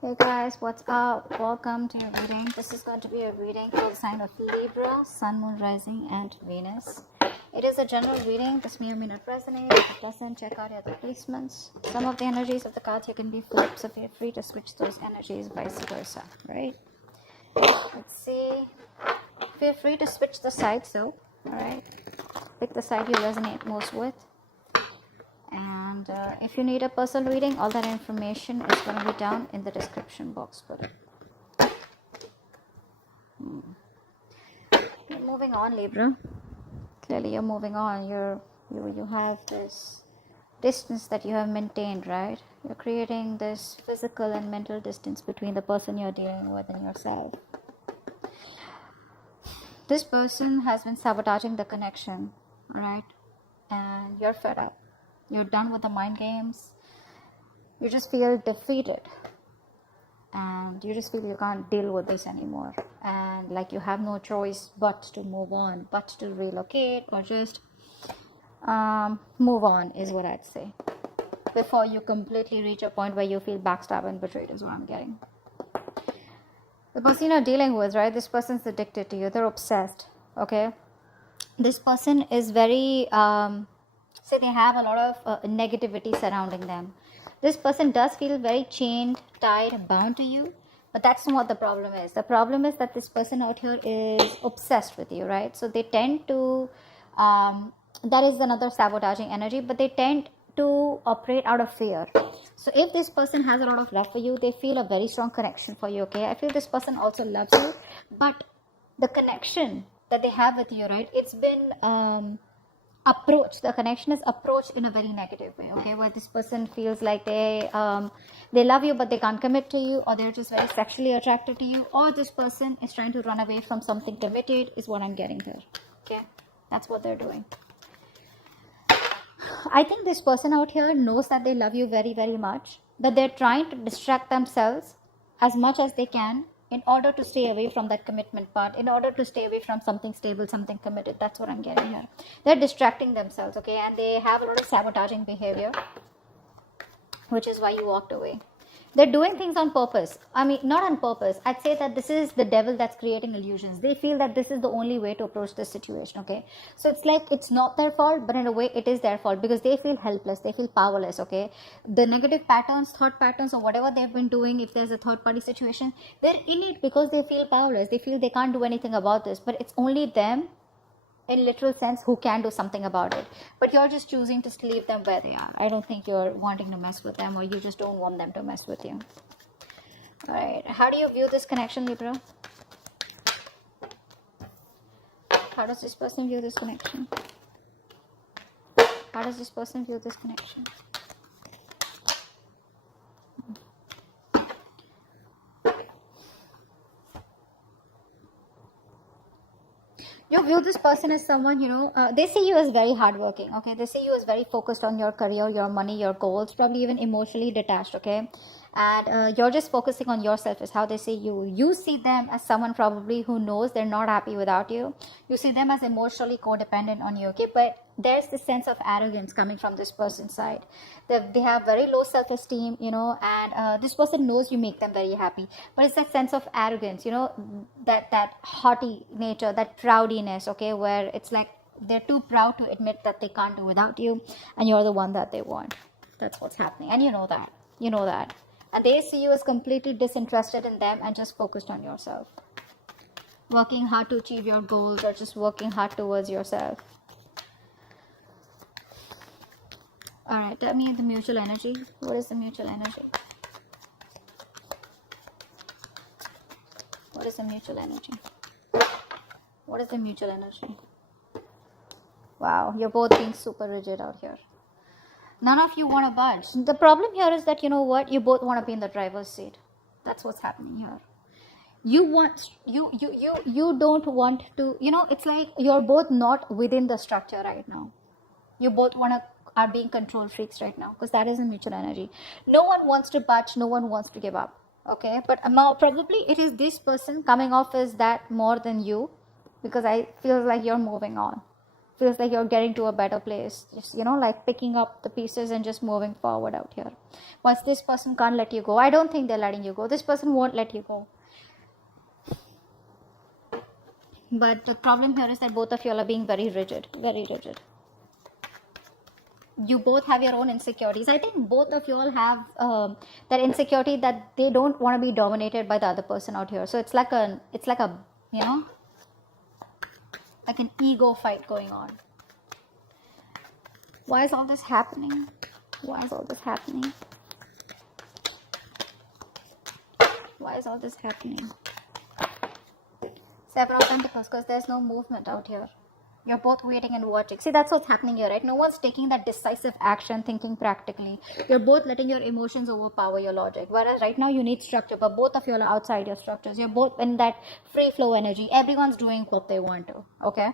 Hey guys, what's up? Welcome to your reading. This is going to be a reading for the sign of Libra, Sun, Moon, Rising, and Venus. It is a general reading. This may or may not resonate. If it doesn't, check out your other placements. Some of the energies of the cards here can be flipped, so feel free to switch those energies, vice versa, right? Let's see. Feel free to switch the sides though, alright? Pick the side you resonate most with. And if you need a personal reading, all that information is going to be down in the description box below. You're moving on, Libra. Clearly you're moving on. You have this distance that you have maintained, right? You're creating this physical and mental distance between the person you're dealing with and yourself. This person has been sabotaging the connection, right? And you're fed up. You're done with the mind games. You just feel defeated. And you just feel you can't deal with this anymore. And like you have no choice but to move on, but to relocate or just move on is what I'd say. Before you completely reach a point where you feel backstabbed and betrayed is what I'm getting. The person you're dealing with, right? This person's addicted to you. They're obsessed, okay? This person is very... say they have a lot of negativity surrounding them. This person does feel very chained, tied, bound to you, but that's not what the problem is. The problem is that this person out here is obsessed with you, right? So they tend to, that is another sabotaging energy, but they tend to operate out of fear. So if this person has a lot of love for you, they feel a very strong connection for you, okay? I feel this person also loves you, but the connection that they have with you, right, it's been the connection is approached in a very negative way, okay, where this person feels like they love you but they can't commit to you, or they're just very sexually attracted to you, or this person is trying to run away from something committed is what I'm getting here, okay? That's what they're doing. I think this person out here knows that they love you very, very much, but they're trying to distract themselves as much as they can in order to stay away from that commitment part, in order to stay away from something stable, something committed. That's what I'm getting here. They're distracting themselves, okay? And they have a lot of sabotaging behavior, which is why you walked away. They're doing things on purpose. I mean, not on purpose. I'd say that this is the devil that's creating illusions. They feel that this is the only way to approach this situation, okay? So it's like it's not their fault, but in a way it is their fault because they feel helpless. They feel powerless, okay? The negative patterns, thought patterns, or whatever they've been doing, if there's a third party situation, they're in it because they feel powerless. They feel they can't do anything about this, but it's only them in literal sense who can do something about it, but you're just choosing to leave them where they are. I don't think you're wanting to mess with them, or you just don't want them to mess with you. All right, how do you view this connection, Libra? How does this person view this connection? How does this person view this connection? You view this person as someone, they see you as very hardworking, okay? They see you as very focused on your career, your money, your goals, probably even emotionally detached, okay? And you're just focusing on yourself is how they see you. You see them as someone probably who knows they're not happy without you. You see them as emotionally codependent on you, okay? But there's this sense of arrogance coming from this person's side. They have very low self-esteem, and this person knows you make them very happy. But it's that sense of arrogance, that haughty nature, that proudiness, okay, where it's like they're too proud to admit that they can't do without you, and you're the one that they want. That's what's happening, and you know that. And they see you as completely disinterested in them and just focused on yourself, working hard to achieve your goals, or just working hard towards yourself. All right, tell me the mutual energy. What is the mutual energy? What is the mutual energy? What is the mutual energy? Wow, you're both being super rigid out here. None of you want to budge. The problem here is that, you both want to be in the driver's seat. That's what's happening here. You don't want to, it's like you're both not within the structure right now. You both are being control freaks right now, because that is a mutual energy. No one wants to budge, no one wants to give up, okay? But now probably it is this person coming off as that more than you, because I feel like you're moving on. Feels like you're getting to a better place. Just, like picking up the pieces and just moving forward out here. Once this person can't let you go, I don't think they're letting you go. This person won't let you go. But the problem here is that both of you all are being very rigid, very rigid. You both have your own insecurities. I think both of you all have that insecurity that they don't want to be dominated by the other person out here. So it's like a like an ego fight going on. Why is all this happening? Why is all this happening? Why is all this happening? Seven of Pentacles, because there's no movement out here. You're both waiting and watching. See, that's what's happening here, right? No one's taking that decisive action, thinking practically. You're both letting your emotions overpower your logic. Whereas right now you need structure, but both of you are outside your structures. You're both in that free flow energy. Everyone's doing what they want to, okay?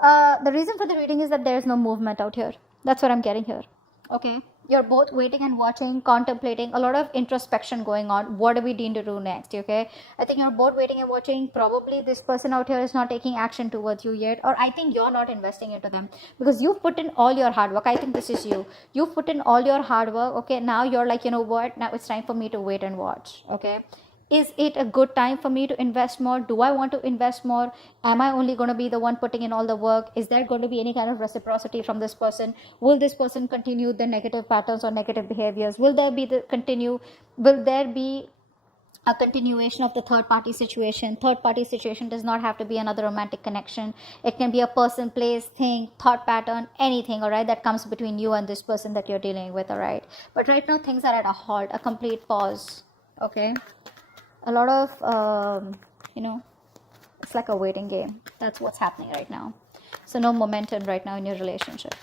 The reason for the reading is that there's no movement out here. That's what I'm getting here, okay? You're both waiting and watching, contemplating, a lot of introspection going on. What do we need to do next, okay? I think you're both waiting and watching. Probably this person out here is not taking action towards you yet, or I think you're not investing into them because you've put in all your hard work. I think this is you. You've put in all your hard work, okay? Now you're like, you know what? Now it's time for me to wait and watch, okay? Is it a good time for me to invest more? Do I want to invest more? Am I only going to be the one putting in all the work? Is there going to be any kind of reciprocity from this person? Will this person continue the negative patterns or negative behaviors? Will there be a continuation of the third party situation? Third party situation does not have to be another romantic connection. It can be a person, place, thing, thought pattern, anything, all right, that comes between you and this person that you're dealing with, all right? But right now things are at a halt, a complete pause, okay? A lot of, it's like a waiting game. That's what's happening right now. So no momentum right now in your relationship.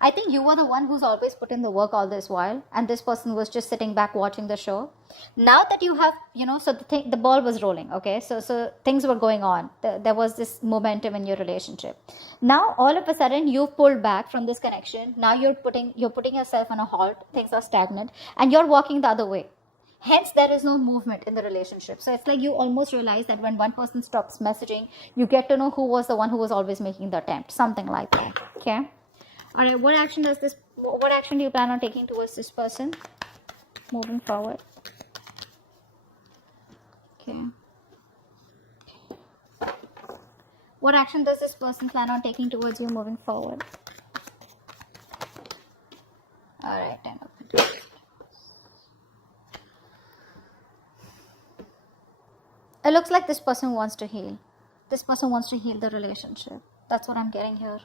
I think you were the one who's always put in the work all this while, and this person was just sitting back watching the show. Now that you have, so the ball was rolling, okay? So things were going on. There was this momentum in your relationship. Now all of a sudden you've pulled back from this connection. Now you're putting yourself on a halt. Things are stagnant, and you're walking the other way. Hence, there is no movement in the relationship. So it's like you almost realize that when one person stops messaging, you get to know who was the one who was always making the attempt. Something like that. Okay. All right. What action do you plan on taking towards this person moving forward? Okay. What action does this person plan on taking towards you moving forward? All right. 10 of Pentacles. It looks like this person wants to heal. This person wants to heal the relationship. That's what I'm getting here.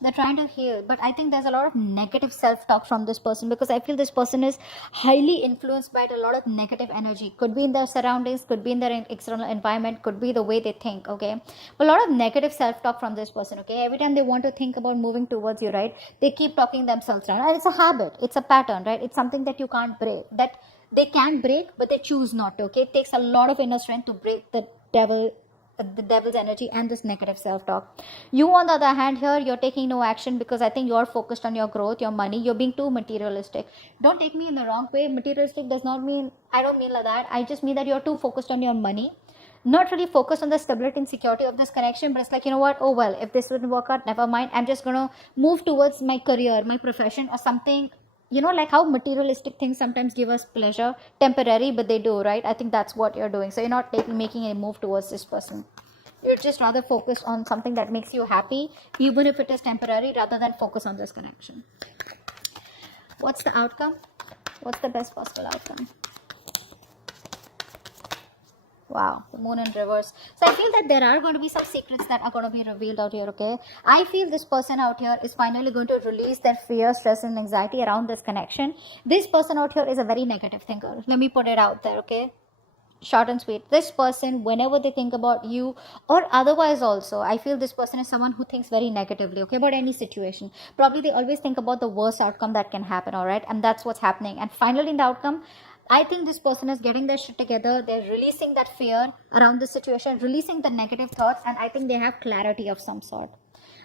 They're trying to heal, but I think there's a lot of negative self-talk from this person because I feel this person is highly influenced by a lot of negative energy. Could be in their surroundings, could be in their external environment, could be the way they think, okay? A lot of negative self-talk from this person, okay? Every time they want to think about moving towards you, right? They keep talking themselves down. And it's a habit. It's a pattern, right? It's something that you can't break. That they can break, but they choose not to, okay? It takes a lot of inner strength to break the devil's energy and this negative self-talk. You, on the other hand, here, you're taking no action because I think you're focused on your growth, your money. You're being too materialistic. Don't take me in the wrong way. Materialistic does not mean, I don't mean like that. I just mean that you're too focused on your money. Not really focused on the stability and security of this connection, but it's like, you know what? Oh, well, if this wouldn't work out, never mind. I'm just going to move towards my career, my profession or something. You know, like how materialistic things sometimes give us pleasure, temporary, but they do, right? I think that's what you're doing. So you're not making a move towards this person. You're just rather focused on something that makes you happy, even if it is temporary, rather than focus on this connection. What's the outcome? What's the best possible outcome? Wow, the moon in reverse. So I feel that there are going to be some secrets that are going to be revealed out here, okay? I feel this person out here is finally going to release their fear, stress and anxiety around this connection. This person out here is a very negative thinker. Let me put it out there, okay? Short and sweet. This person, whenever they think about you or otherwise also, I feel this person is someone who thinks very negatively, okay, about any situation. Probably they always think about the worst outcome that can happen, all right? And that's what's happening. And finally in the outcome, I think this person is getting their shit together. They're releasing that fear around the situation, releasing the negative thoughts, and I think they have clarity of some sort.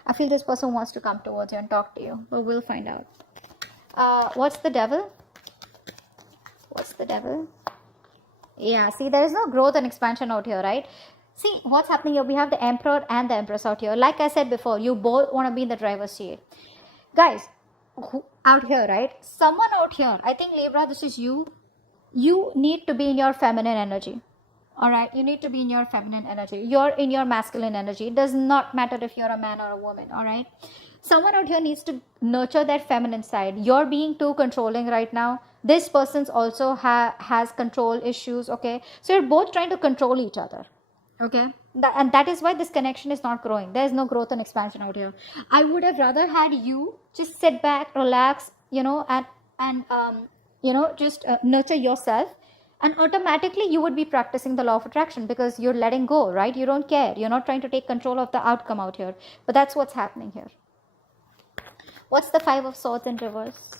I feel this person wants to come towards you and talk to you, but we'll find out. What's the devil? What's the devil? Yeah, see, there is no growth and expansion out here, right? See what's happening here. We have the Emperor and the Empress out here. Like I said before, you both want to be in the driver's seat. Guys, out here, right? Someone out here, I think Libra, this is you. You need to be in your feminine energy. All right, you need to be in your feminine energy. You're in your masculine energy. It does not matter if you're a man or a woman. All right, someone out here needs to nurture that feminine side. You're being too controlling right now. This person's also has control issues. Okay, so you're both trying to control each other. Okay, and that is why this connection is not growing. There is no growth and expansion out here. I would have rather had you just sit back, relax, and just nurture yourself, and automatically you would be practicing the law of attraction, because you're letting go, right? You don't care. You're not trying to take control of the outcome out here. But that's what's happening here. What's the Five of Swords in reverse?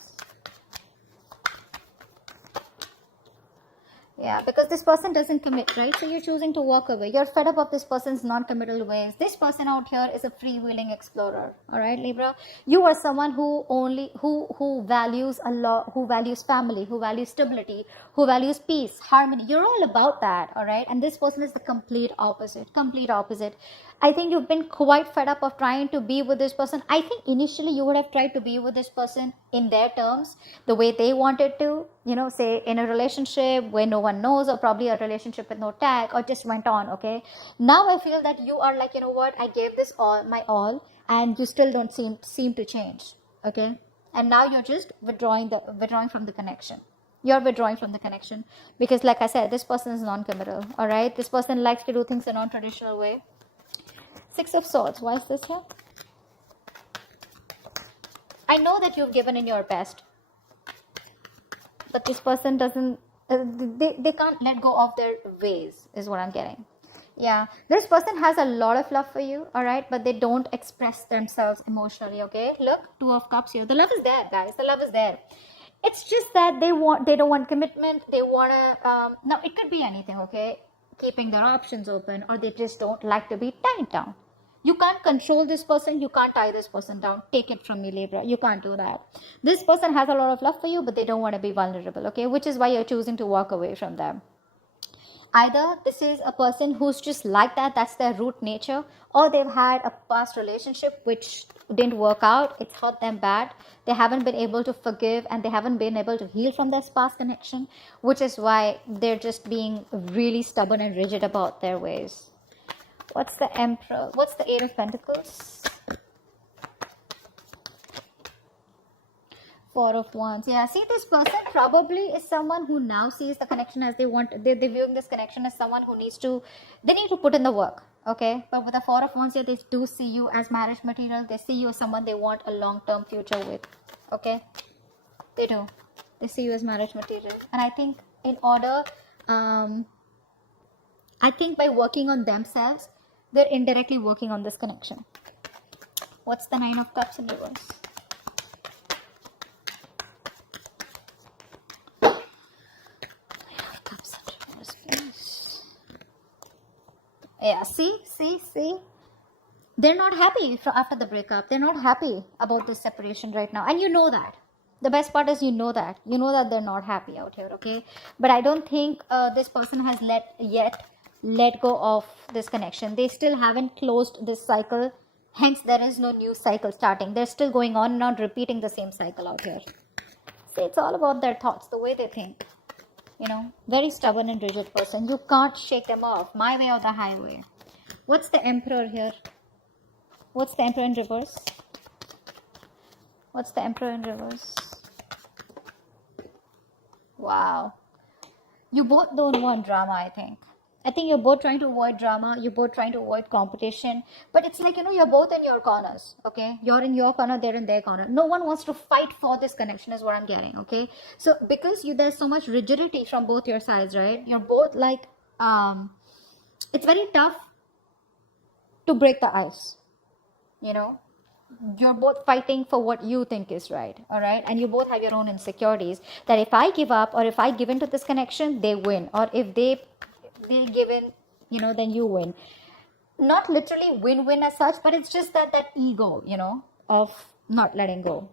Yeah, because this person doesn't commit, right? So you're choosing to walk away. You're fed up of this person's non-committal ways. This person out here is a freewheeling explorer. All right, Libra? You are someone who values a lot, who values family, who values stability, who values peace, harmony. You're all about that, all right? And this person is the complete opposite. Complete opposite. I think you've been quite fed up of trying to be with this person. I think initially you would have tried to be with this person in their terms, the way they wanted to, say in a relationship where no one knows, or probably a relationship with no tag, or just went on, okay? Now I feel that you are like, you know what, I gave this all, my all, and you still don't seem to change, okay? And now you're just withdrawing from the connection. You're withdrawing from the connection because, like I said, this person is non-committal, all right? This person likes to do things a non-traditional way. Six of Swords. Why is this here? I know that you've given in your best, but this person doesn't, they can't let go of their ways, is what I'm getting. Yeah, this person has a lot of love for you, all right, but they don't express themselves emotionally, okay? Look, Two of Cups here. The love is there, guys. The love is there. It's just that they don't want commitment. They want to, now it could be anything, okay? Keeping their options open, or they just don't like to be tied down. You can't control this person. You can't tie this person down. Take it from me, Libra. You can't do that. This person has a lot of love for you, but they don't want to be vulnerable, okay? Which is why you're choosing to walk away from them. Either this is a person who's just like that, that's their root nature, or they've had a past relationship which didn't work out, it's hurt them bad, they haven't been able to forgive, and they haven't been able to heal from this past connection, which is why they're just being really stubborn and rigid about their ways. What's the Emperor? What's the Eight of Pentacles? Four of Wands. Yeah, see, this person probably is someone who now sees the connection as they want. They're viewing this connection as someone who need to put in the work, okay? But with the Four of Wands here, they do see you as marriage material. They see you as someone they want a long-term future with, okay? They do. They see you as marriage material. And I think in order, I think by working on themselves, they're indirectly working on this connection. What's the Nine of Cups in reverse? Yeah, see. They're not happy after the breakup. They're not happy about this separation right now. And you know that. The best part is you know that. You know that they're not happy out here, okay? But I don't think this person has let go of this connection. They still haven't closed this cycle. Hence, there is no new cycle starting. They're still going on and on, repeating the same cycle out here. See, it's all about their thoughts, the way they think. Very stubborn and rigid person. You can't shake them off. My way or the highway. What's the Emperor here? What's the Emperor in reverse? What's the Emperor in reverse? Wow. You both don't want drama, I think. I think you're both trying to avoid drama. You're both trying to avoid competition. But it's like, you're both in your corners, okay? You're in your corner, they're in their corner. No one wants to fight for this connection is what I'm getting, okay? So because there's so much rigidity from both your sides, right? You're both like, it's very tough to break the ice, You're both fighting for what you think is right, all right? And you both have your own insecurities that if I give up or if I give into this connection, they win. Or if they give in, then you win. Not literally win-win as such, but it's just that ego, of not letting go.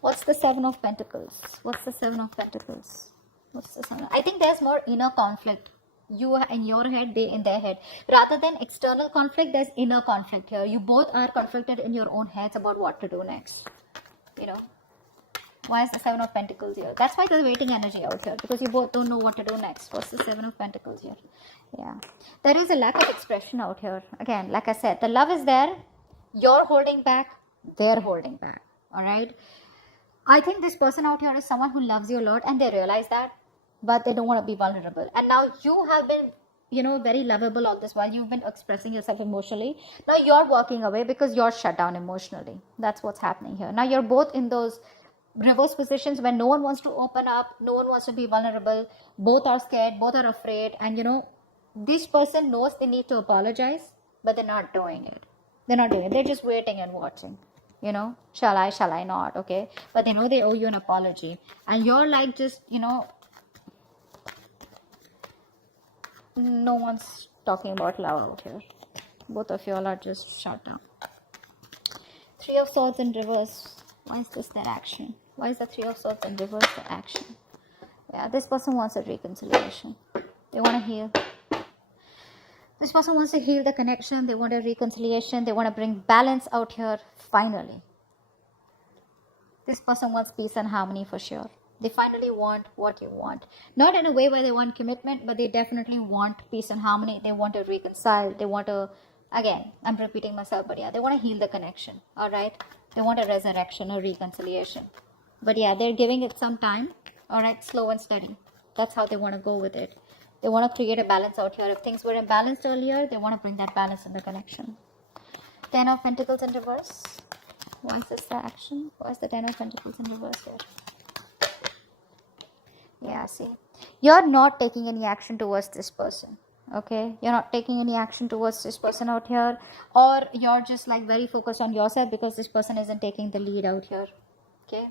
What's the Seven of Pentacles? What's the Seven of Pentacles? What's the Seven? I think there's more inner conflict You are in your head, they in their head. Rather than external conflict, there's inner conflict here. You both are conflicted in your own heads about what to do next. You know, why is the Seven of Pentacles here? That's why there's waiting energy out here, because you both don't know what to do next. What's the Seven of Pentacles here? Yeah, there is a lack of expression out here. Again, like I said, the love is there. You're holding back, they're holding back. All right, I think this person out here is someone who loves you a lot, and they realize that, but they don't want to be vulnerable. And now you have been, you know, very lovable all this while. You've been expressing yourself emotionally. Now you're walking away because you're shut down emotionally. That's what's happening here. Now you're both in those reverse positions where no one wants to open up, no one wants to be vulnerable. Both are scared, both are afraid. And you know, this person knows they need to apologize, but they're not doing it. They're not doing it. They're just waiting and watching. You know, shall I not? Okay, but they know they owe you an apology, and you're like, just, you know, no one's talking about love out here. Both of you all are just shut down. Three of Swords in reverse. Why is this their action? Why is the Three of Swords in reverse the action? Yeah, this person wants a reconciliation. They want to heal. This person wants to heal the connection. They want a reconciliation. They want to bring balance out here, finally. This person wants peace and harmony for sure. They finally want what you want. Not in a way where they want commitment, but they definitely want peace and harmony. They want to reconcile. They want to, again, I'm repeating myself, but yeah, they want to heal the connection. All right? They want a resurrection or reconciliation. But yeah, they're giving it some time. All right? Slow and steady. That's how they want to go with it. They want to create a balance out here. If things were imbalanced earlier, they want to bring that balance in the connection. Ten of Pentacles in reverse. Why is this the action? Why is the Ten of Pentacles in reverse here? Yeah, see. You're not taking any action towards this person. Okay? You're not taking any action towards this person out here. Or you're just like very focused on yourself because this person isn't taking the lead out here. Okay?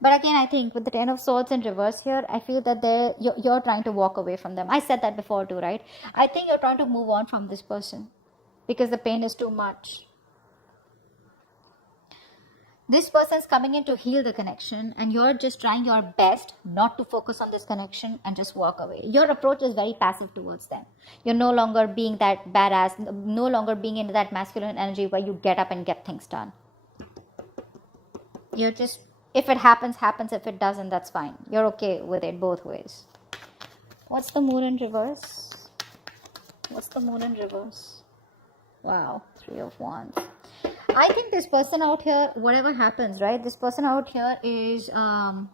But again, I think with the Ten of Swords in reverse here, I feel that you're trying to walk away from them. I said that before too, right? I think you're trying to move on from this person because the pain is too much. This person's coming in to heal the connection, and you're just trying your best not to focus on this connection and just walk away. Your approach is very passive towards them. You're no longer being that badass, no longer being into that masculine energy where you get up and get things done. You're just, if it happens, happens. If it doesn't, that's fine. You're okay with it both ways. What's the Moon in reverse? What's the Moon in reverse? Wow, Three of Wands. I think this person out here, whatever happens, right? This person out here is, I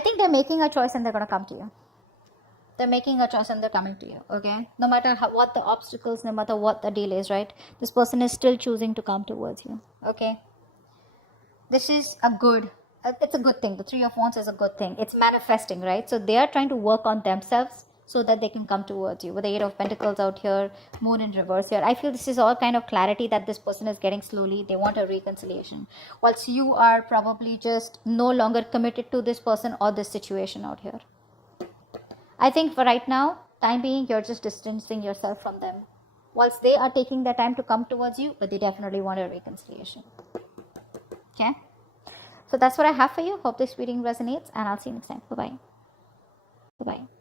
think they're making a choice and they're going to come to you. They're making a choice and they're coming to you, okay? No matter what the obstacles, no matter what the deal is, right? This person is still choosing to come towards you, okay? This is a good, it's a good thing. The Three of Wands is a good thing. It's manifesting, right? So they are trying to work on themselves so that they can come towards you. With the Eight of Pentacles out here, Moon in reverse here, I feel this is all kind of clarity that this person is getting slowly. They want a reconciliation. Whilst you are probably just no longer committed to this person or this situation out here. I think for right now, time being, you're just distancing yourself from them. Whilst they are taking their time to come towards you, but they definitely want a reconciliation. Okay? So that's what I have for you. Hope this reading resonates, and I'll see you next time. Bye-bye. Bye-bye.